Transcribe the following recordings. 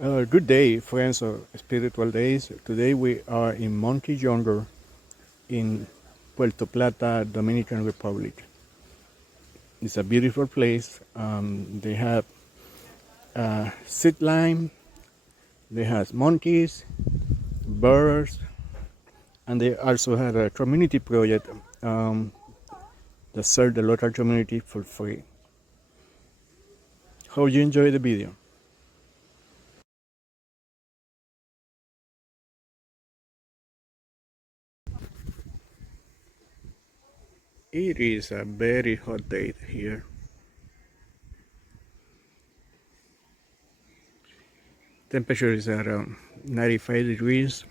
Good day, friends of Spiritual Days. Today we are in Monkey Jungle in Puerto Plata, Dominican Republic. It's a beautiful place. They have zip line, they have monkeys, birds, and they also have a community project that serve the local community for free. Hope you enjoy the video. It is a very hot day here. Temperature is around 95 degrees.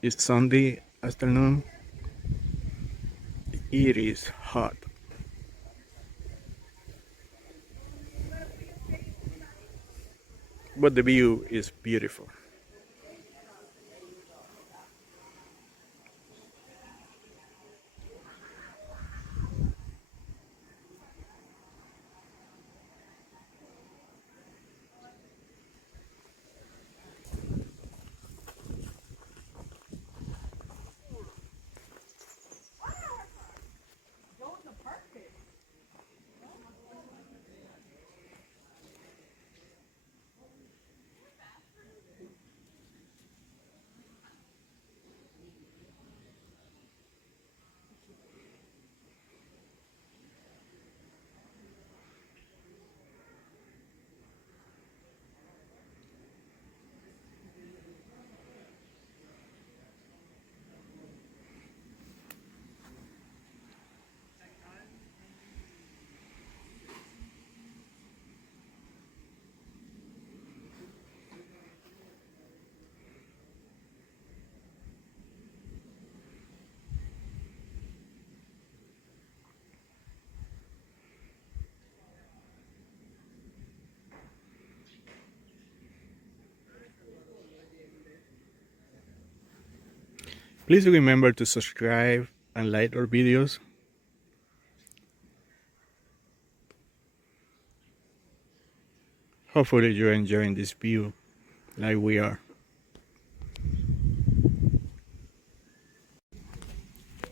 It's Sunday afternoon. It is hot. But the view is beautiful. Please remember to subscribe and like our videos. Hopefully you're enjoying this view like we are.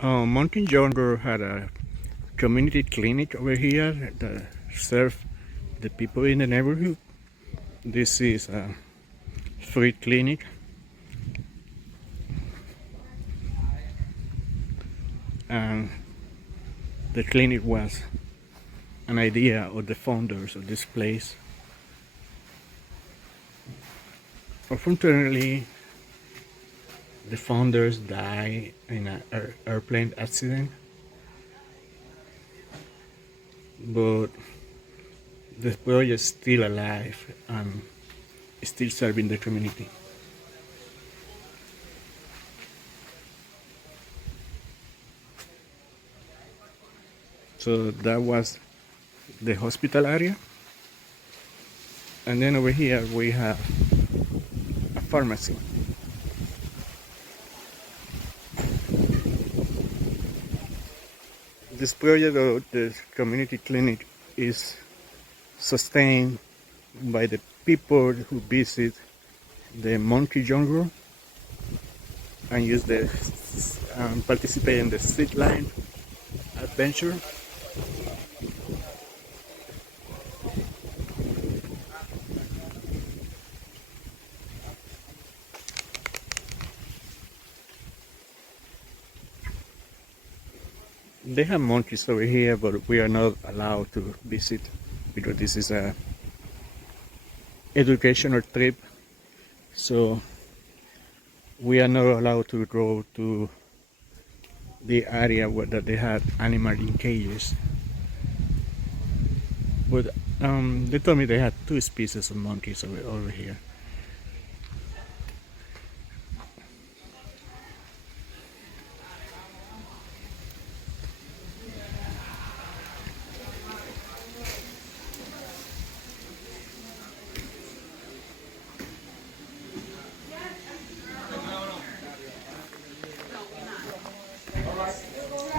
Mountain Jungle had a community clinic over here that serve the people in the neighborhood. This is a free clinic. And the clinic was an idea of the founders of this place. Unfortunately, the founders died in an airplane accident, but the project is still alive and still serving the community. So that was the hospital area. And then over here we have a pharmacy. This project of the community clinic is sustained by the people who visit the Monkey Jungle and use the participate in the zip line adventure. They have monkeys over here, but we are not allowed to visit because this is a educational trip. So we are not allowed to go to the area where that they had animals in cages. But they told me they had 2 species of monkeys over here.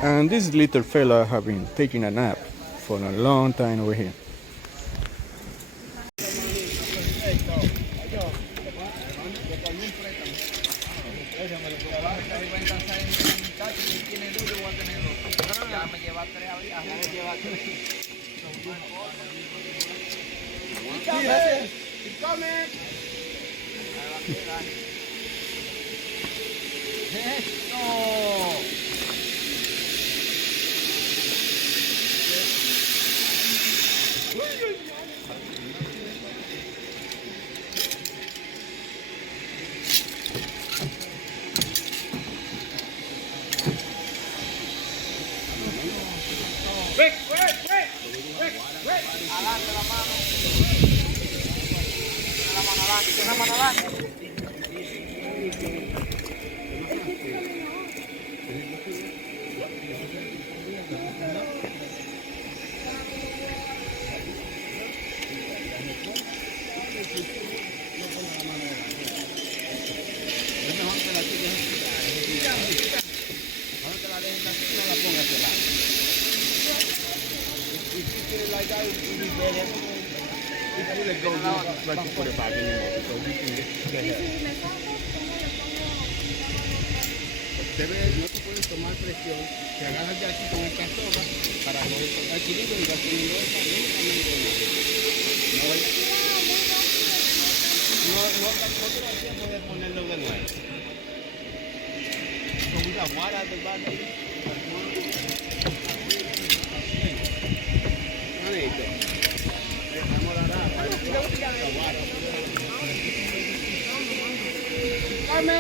And this little fella have been taking a nap for a long time over here. gracias. Come. Eso. Adelante la mano. La mano adelante, una mano adelante. Like to put it back in your mouth so we can get here. Debe, no te puedes tomar presión, te agarras de aquí con esta soga para coger el equilibrio y vas poniendo esta lentamente. No te da tiempo de ponerlo de nuevo. So we got water at the back. Come.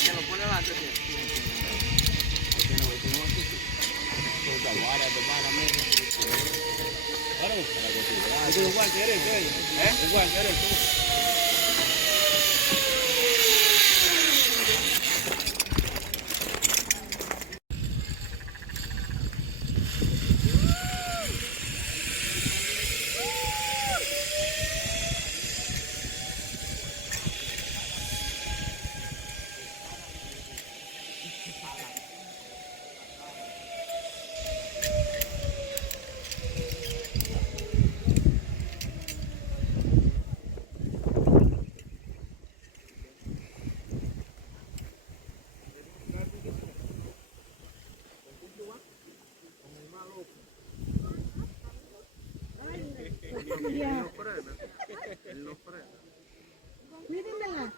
Que lo pone antes. Igual que eres, igual que eres tú. Mírenmela.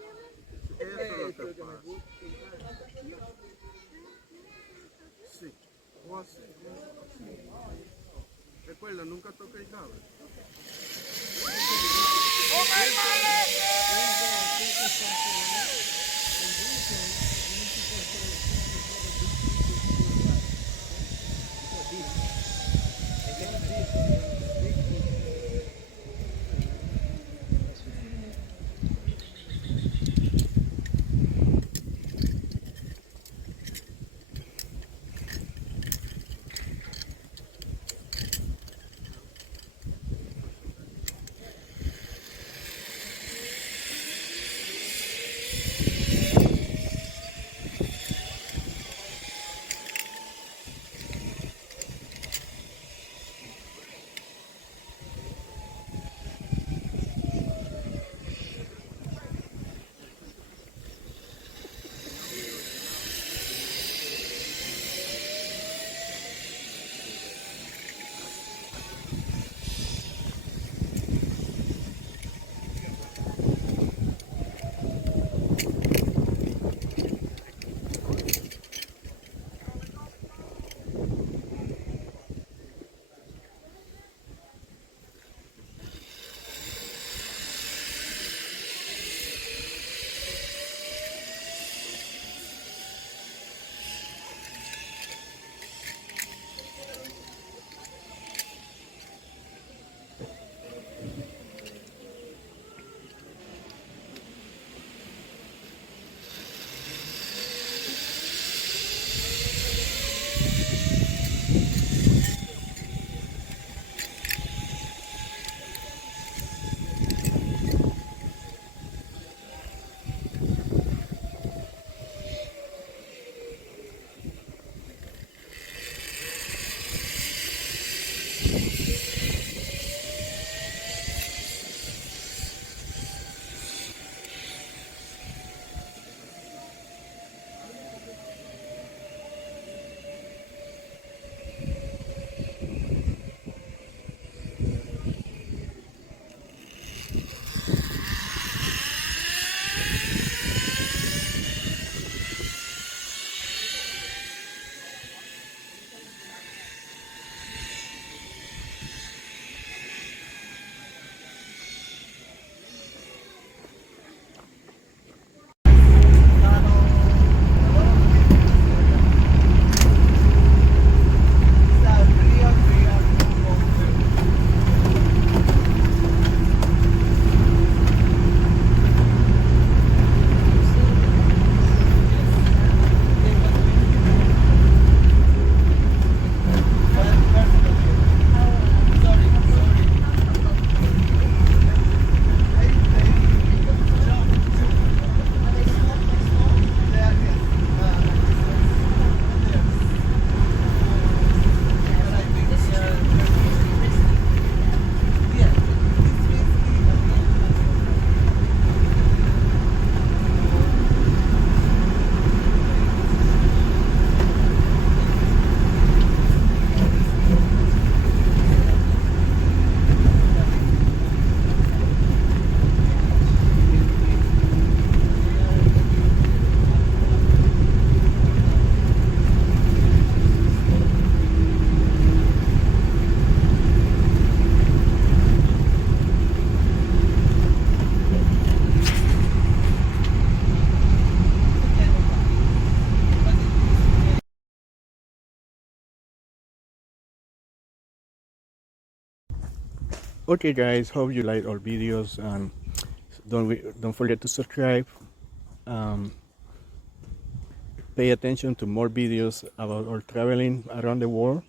Sí. O así. Recuerda, nunca toque el cable. Okay, guys, hope you like our videos, and don't forget to subscribe. Um, Pay attention to more videos about our traveling around the world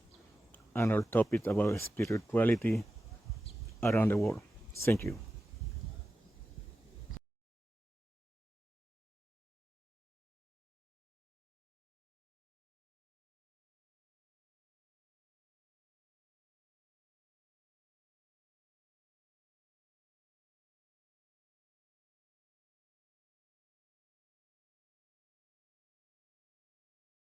and our topic about spirituality around the world. Thank you.